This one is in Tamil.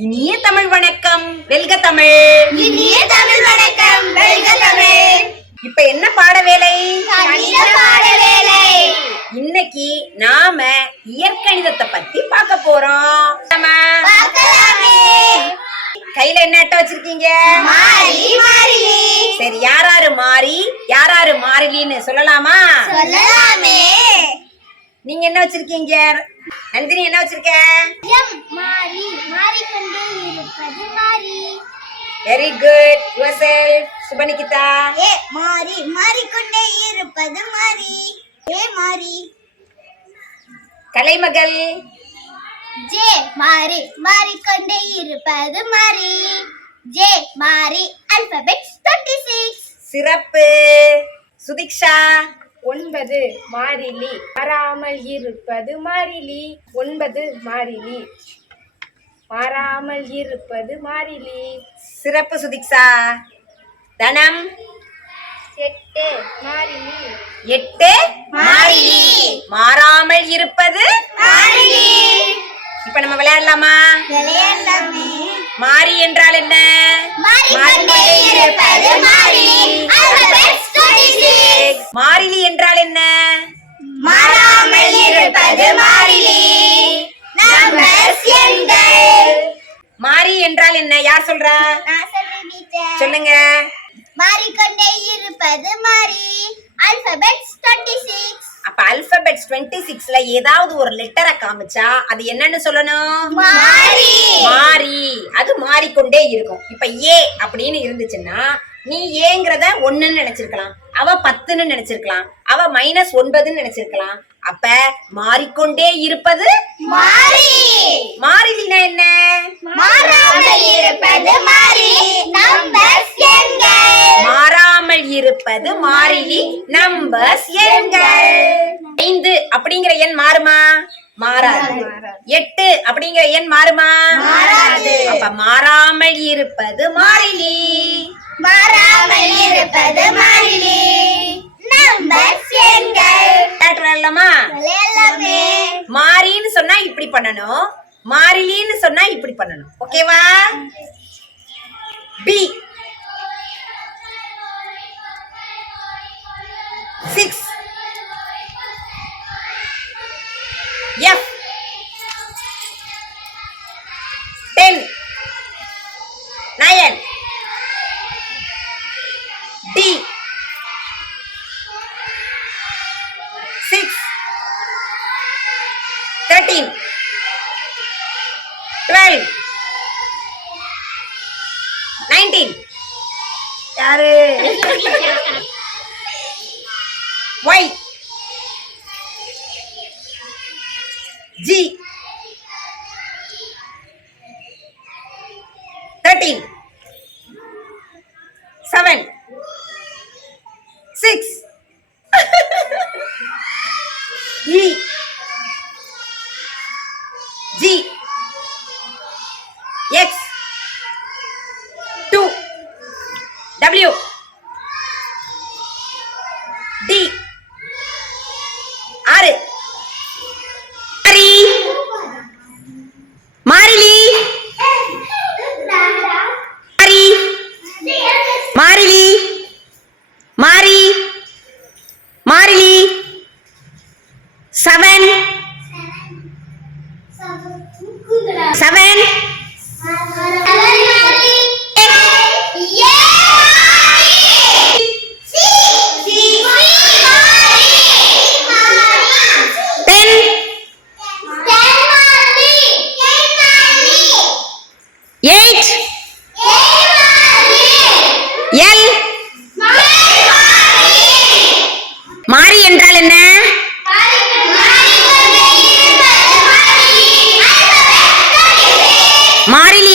இனிய தமிழ் வணக்கம், வெல்க தமிழ். இனிய தமிழ் வணக்கம், வெல்க தமிழ். இப்ப என்ன பாட வேலை? கணித பாட வேலை. இன்னைக்கு நாம இயற்கணிதத்தை பத்தி பார்க்க போறோம். பார்க்கலாமே. கையில என்ன அட்டை வச்சிருக்கீங்க? மாறி, மாறிலி. சரி, யாராரு மாறி யாராரு மாறிலின்னு சொல்லலாமா? சொல்லலாமே. நீங்க என்ன வச்சிருக்கீங்க? நந்தினி என்ன வச்சிருக்க? மாறி, மாறிக்கொண்டே இருப்பது மாறி. Very good. யுவர்செல்ஃப். சுபநிகிதா. மாறி, மாறிக்கொண்டே இருப்பது மாறி. மாறி. கலைமகள். மாறி, மாறிக்கொண்டே இருப்பது மாறி. மாறி. ஆல்பபெட்ஸ் 26. சிறப்பு. சுதிக்ஷா. 9 மாறிலி, மாறாமல் இருப்பது மாறிலி. 9 மாறிலி, மாறாமல் இருப்பது மாறிலி. சிறப்பு சுதிக்ஷா. தனம். 8 மாறிலி. 8 மாறிலி. மாறாமல் இருப்பது மாறிலி. இப்ப நம்ம விளையாடலாமா? விளையாடலாமே. மாறி என்றால் என்ன? மாறிக்கொண்டே இருப்பது மாறி. ஆல்பபெட்ஸ் 26. மாறிலி என்றால் என்ன? மாறாமல் இருப்பது மாறிலி. நம்பர்ஸ் எண்கள். மாறி என்றால் என்ன? யார் சொல்றா? நான் சொல்றேன் டீச்சர். சொல்லுங்க. மாறிக்கொண்டே இருப்பது மாறி. ஆல்பபெட்ஸ் 26. அப்ப அல்பபெட்ஸ் 26ல ஏதாவது ஒரு லெட்டரை காமிச்சா அது என்னன்னு சொல்லணும்? மாறி. மாறி. அது மாறிக்கொண்டே இருக்கும். இப்ப ஏ அப்படின்னு இருந்துச்சுன்னா நீ ஏங்கிறத 1ன்னு நினைச்சிருக்கலாம், அவ 10ன்னு நினைச்சிருக்கலாம், அவ -9ன்னு நினைச்சிருக்கலாம். அப்ப மாறிக்கொண்டே இருப்பது மாறி. மாறிலினா என்ன? மாறாமல் இருப்பது மாறி. நம்பர்ஸ் எண்கள். மாறாமல் இருப்பது மாறிலி, நம்பர்ஸ் எண்கள். 5 அப்படிங்கிற எண் மாறுமா? மாறாது. 8 அப்படிங்கிற எண் மாறுமா? மாறாது. அப்ப மாறாமல் இருப்பது மாறிலி. மாறாமல் இருப்பது மாறிலி. நம்பர்ஸ் எண்கள். விளையாடலாமா? விளையாடலாமே. மாறின்னு சொன்னா இப்படி பண்ணணும், மாறிலின்னு சொன்னா இப்படி பண்ணணும். ஓகேவா? பி 6. F 10. 9. D 6. 13. 12. 19. யாரு? Y G 13. 7. 6. E G X 2. W D 6. மாறிலி. மாறி. மாறிலி. மாறி. மாறிலி. 7. 7. மாறி என்றால் என்ன? மாறிலி